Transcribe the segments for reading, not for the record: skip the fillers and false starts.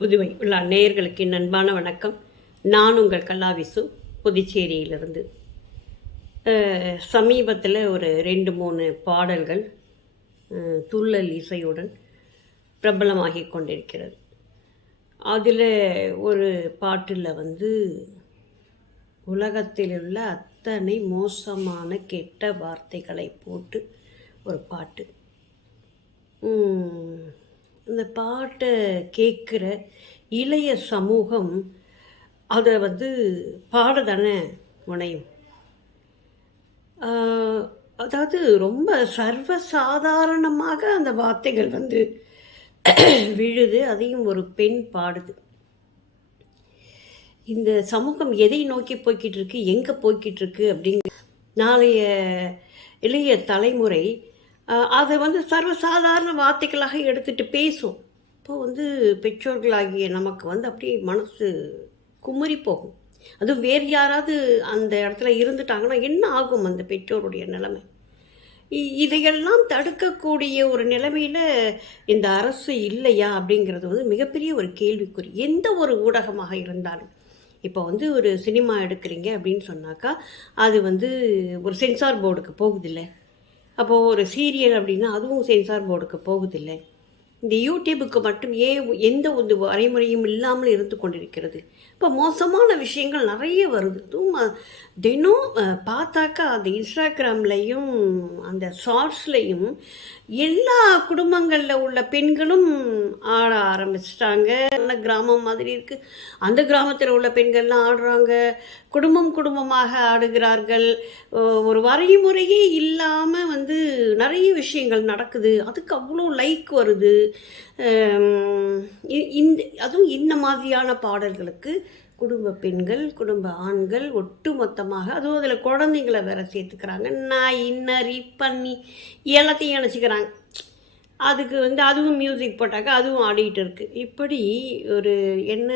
புதுவை உள்ள நேயர்களுக்கு என் அன்பான வணக்கம். நான் உங்கள் கல்லாவிசு, புதுச்சேரியிலிருந்து. சமீபத்தில் ஒரு 2-3 பாடல்கள் துள்ளல் இசையுடன் பிரபலமாகி கொண்டிருக்கிறது. அதில் ஒரு பாட்டில் உலகத்தில் உள்ள அத்தனை மோசமான கெட்ட வார்த்தைகளை போட்டு ஒரு பாட்டு. இந்த பாட்டை கேட்குற இளைய சமூகம் அதை பாட தானே முனையும். அதாவது ரொம்ப சர்வசாதாரணமாக அந்த வார்த்தைகள் விழுது. அதையும் ஒரு பெண் பாடுது. இந்த சமூகம் எதை நோக்கி போய்கிட்டு இருக்கு, எங்கே போய்கிட்டு இருக்கு அப்படிங்கிற நாளைய இளைய தலைமுறை அதை சர்வசாதாரண வார்த்தைகளாக எடுத்துகிட்டு பேசும். இப்போ பெற்றோர்களாகிய நமக்கு அப்படியே மனசு குமுறி போகும். அதுவும் வேறு யாராவது அந்த இடத்துல இருந்துட்டாங்கன்னா என்ன ஆகும் அந்த பெற்றோருடைய நிலைமை? இதையெல்லாம் தடுக்கக்கூடிய ஒரு நிலைமையில் இந்த அரசு இல்லையா அப்படிங்கிறது மிகப்பெரிய ஒரு கேள்விக்குறி. எந்த ஒரு ஊடகமாக இருந்தாலும் இப்போ ஒரு சினிமா எடுக்கிறீங்க அப்படின்னு சொன்னாக்கா அது ஒரு சென்சார் போர்டுக்கு போகுதில்லை. அப்போது ஒரு சீரியல் அப்படின்னா அதுவும் சென்சார் போர்டுக்கு போகுதில்லை. இந்த யூடியூபுக்கு மட்டும் எந்த ஒரு வரைமுறையும் இல்லாமல் இருந்து கொண்டிருக்கிறது. இப்போ மோசமான விஷயங்கள் நிறைய வருது. அதுவும் தினம் பார்த்தாக்கா அந்த இன்ஸ்டாகிராம்லேயும் அந்த ஷார்ட்ஸ்லேயும் எல்லா குடும்பங்களில் உள்ள பெண்களும் ஆட ஆரம்பிச்சிட்டாங்க. கிராமம் மாதிரி இருக்குது, அந்த கிராமத்தில் உள்ள பெண்கள்லாம் ஆடுறாங்க. குடும்பமாக ஆடுகிறார்கள். ஒரு வரைமுறையே இல்லாமல் நிறைய விஷயங்கள் நடக்குது. அதுக்கு அவ்வளோ லைக் வருது. அதுவும் இந்த மாதிரியான பாடல்களுக்கு குடும்ப பெண்கள், குடும்ப ஆண்கள் ஒட்டு மொத்தமாக, அதுவும் அதில் குழந்தைங்களை வேற சேர்த்துக்கிறாங்க. நாய் நரி பன்னி எல்லாத்தையும் இணைச்சிக்கிறாங்க. அதுக்கு அதுவும் மியூசிக் போட்டாக்கா அதுவும் ஆடிட்டு இருக்குது. இப்படி ஒரு என்ன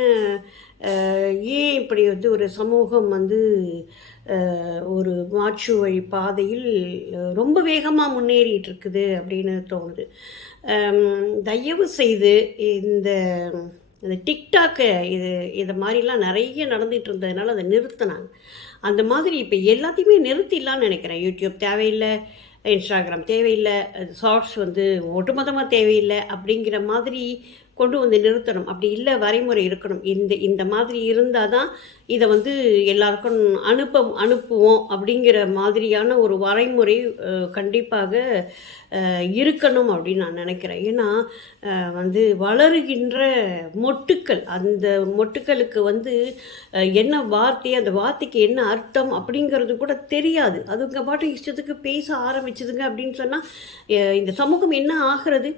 ஏன் இப்படி ஒரு சமூகம் ஒரு மாற்று வழி பாதையில் ரொம்ப வேகமாக முன்னேறிட்டு இருக்குது அப்படின்னு தோணுது. தயவு செய்து இந்த டிக்டாக்கை இதை மாதிரிலாம் நிறைய நடந்துகிட்டு இருந்ததுனால அதை நிறுத்தினாங்க. அந்த மாதிரி இப்போ எல்லாத்தையுமே நிறுத்திடலான்னு நினைக்கிறேன். யூடியூப் தேவையில்லை, இன்ஸ்டாகிராம் தேவையில்லை, ஷார்ட்ஸ் ஒட்டுமொத்தமாக தேவையில்லை அப்படிங்கிற மாதிரி கொண்டு நிறுத்தணும். அப்படி இல்லை, வரைமுறை இருக்கணும். இந்த மாதிரி இருந்தால் தான் இதை எல்லாருக்கும் அனுப்புவோம் அப்படிங்கிற மாதிரியான ஒரு வரைமுறை கண்டிப்பாக இருக்கணும் அப்படின்னு நான் நினைக்கிறேன். ஏன்னா வளருகின்ற மொட்டுக்கள், அந்த மொட்டுக்களுக்கு என்ன வார்த்தை, அந்த வார்த்தைக்கு என்ன அர்த்தம் அப்படிங்கிறது கூட தெரியாது. அதுங்க பாட்டு இஷ்டத்துக்கு பேச ஆரம்பிச்சதுங்க அப்படின்னு சொன்னால் இந்த சமூகம் என்ன ஆகிறது?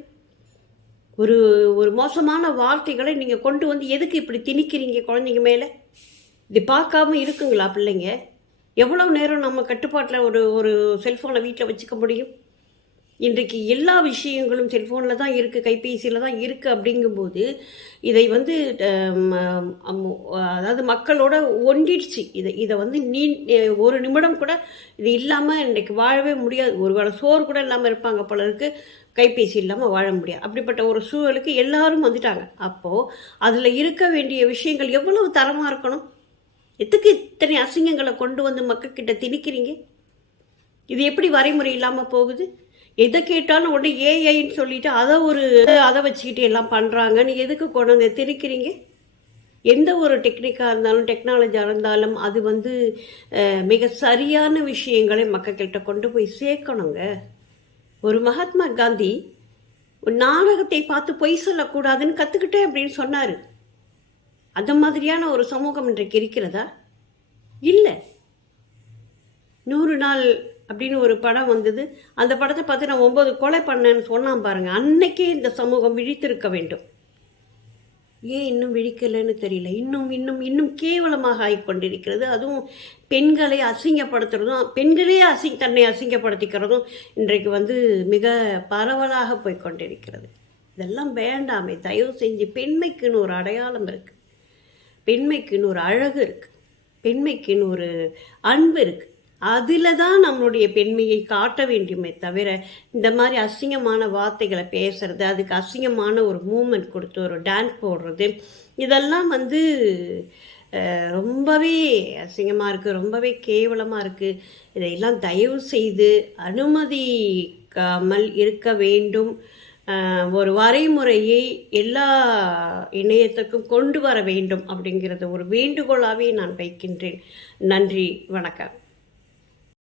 ஒரு ஒரு மோசமான வார்த்தைகளை நீங்கள் கொண்டு எதுக்கு இப்படி திணிக்கிறீங்க குழந்தைங்க மேலே? இது பார்க்காம இருக்குங்களா பிள்ளைங்க? எவ்வளோ நேரம் நம்ம கட்டுப்பாட்டில் ஒரு செல்ஃபோனை வீட்டில் வச்சுக்க முடியும்? இன்றைக்கு எல்லா விஷயங்களும் செல்ஃபோனில் தான் இருக்குது, கைபேசியில் தான் இருக்குது. அப்படிங்கும்போது இதை அதாவது மக்களோட ஒன்றிடுச்சு. இதை நீ ஒரு நிமிடம் கூட இது இல்லாமல் இன்றைக்கு வாழவே முடியாது. ஒரு வேளை சோறு கூட இல்லாமல் இருப்பாங்க பலருக்கு, கைபேசி இல்லாமல் வாழ முடியாது. அப்படிப்பட்ட ஒரு சூழலுக்கு எல்லாரும் வந்துட்டாங்க. அப்போது அதில் இருக்க வேண்டிய விஷயங்கள் எவ்வளவு தரமாக இருக்கணும்? எதுக்கு இத்தனை அசிங்கங்களை கொண்டு மக்கள்கிட்ட திணிக்கிறீங்க? இது எப்படி வரைமுறை இல்லாமல் போகுது? எதை கேட்டாலும் உடனே ஏஐன்னு சொல்லிட்டு அதை வச்சுக்கிட்டு எல்லாம் பண்ணுறாங்கன்னு எதுக்கு கொண்டு திணிக்கிறீங்க? எந்த ஒரு டெக்னிக்காக இருந்தாலும், டெக்னாலஜியாக இருந்தாலும் அது மிக சரியான விஷயங்களை மக்கள்கிட்ட கொண்டு போய் சேர்க்கணுங்க. ஒரு மகாத்மா காந்தி நாடகத்தை பார்த்து பொய் சொல்லக்கூடாதுன்னு கற்றுக்கிட்டேன் அப்படின்னு சொன்னார். அந்த மாதிரியான ஒரு சமூகம் இன்றைக்கு இருக்கிறதா? இல்லை. 100 நாள் அப்படின்னு ஒரு படம் வந்தது. அந்த படத்தை பார்த்து நான் 9 கொலை பண்ணேன்னு சொன்னான் பாருங்க. அன்னைக்கே இந்த சமூகம் விழித்திருக்க வேண்டும். ஏன் இன்னும் விழிக்கலைன்னு தெரியல. இன்னும் கேவலமாக ஆகிக்கொண்டிருக்கிறது. அதுவும் பெண்களை அசிங்கப்படுத்துறதும், பெண்களே தன்னை அசிங்கப்படுத்திக்கிறதும் இன்றைக்கு மிக பரவலாக போய்கொண்டிருக்கிறது. இதெல்லாம் வேண்டாமே, தயவு செஞ்சு. பெண்மைக்குன்னு ஒரு அடையாளம் இருக்குது, பெண்மைக்குன்னு ஒரு அழகு இருக்குது, பெண்மைக்குன்னு ஒரு அன்பு இருக்குது. அதில் தான் நம்மளுடைய பெண்மையை காட்ட வேண்டுமே தவிர இந்த மாதிரி அசிங்கமான வார்த்தைகளை பேசுறது, அதுக்கு அசிங்கமான ஒரு மூமெண்ட் கொடுத்து ஒரு டான்ஸ் போடுறது, இதெல்லாம் வந்து ரொம்பவே அசிங்கமாக இருக்குது, ரொம்பவே கேவலமாக இருக்குது. இதையெல்லாம் தயவு செய்து அனுமதிக்காமல் இருக்க வேண்டும். ஒரு வரைமுறையை எல்லா இணையத்துக்கும் கொண்டு வர வேண்டும் அப்படிங்கிறத ஒரு வேண்டுகோளாகவே நான் வைக்கின்றேன். நன்றி, வணக்கம்.